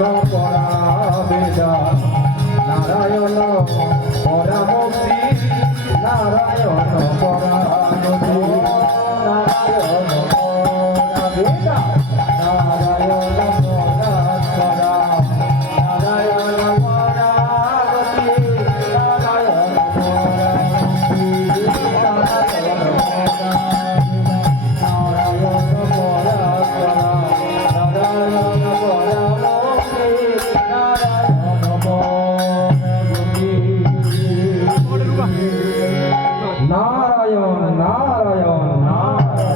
পরাবে দান, নারায়ণ পরামুক্তি, নারায়ণ পরানতি, নারায়ণ পরাবে দান, নারায়ণ পরাৎপরা, নারায়ণ পরাগতি, নারায়ণ পরামুক্তি, নারায়ণ পরাবে নারায়ণ পরাৎপরা, নারায়ণ পরামুক্তি, নারায়ণ পরাগতি। নারায়ণ নারায়ণ নারায়ণ।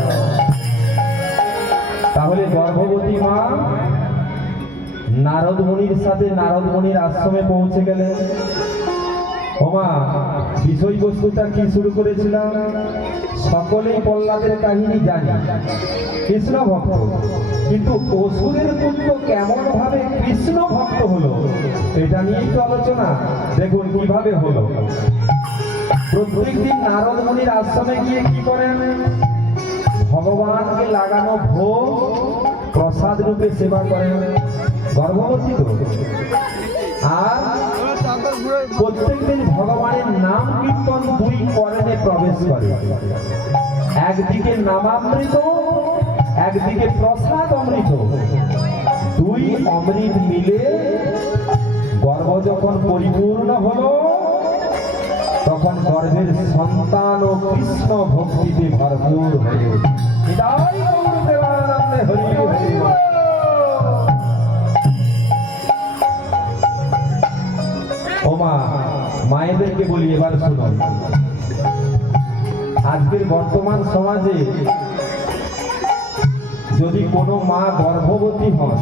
তাহলে গর্ভবতী মা নারদ মুনির সাথে নারদ মুনির আশ্রমে পৌঁছে গেলেন। ওমা, বিষয়বস্তুটা কি শুরু করেছিলাম? সকলেই প্রহ্লাদের কাহিনী জানি, কৃষ্ণ ভক্ত, কিন্তু অসুরের পুত্র কেমন ভাবে কৃষ্ণ ভক্ত হলো এটা নিয়েই তো আলোচনা। দেখুন কিভাবে হলো। প্রত্যেকদিন নারদ মুনির আশ্রমে গিয়ে কি করেন? ভগবানকে লাগানো ভোগ প্রসাদ রূপে সেবা করেন। গর্ভবতী তো, আর প্রত্যেকদিন ভগবানের নাম কীর্তন দুই করণে প্রবেশ করে। একদিকে নামামৃত, একদিকে প্রসাদ অমৃত, দুই অমৃত মিলে গর্ভ যখন পরিপূর্ণ হলো তখন গর্ভের সন্তান ও কৃষ্ণ ভক্তিতে ভরপুর হয়ে বিদায় গৌর প্রেমানন্দে হরি হরি। ওমা, মায়েদেরকে বলি এবার শুনুন। আজকের বর্তমান সমাজে যদি কোনো মা গর্ভবতী হন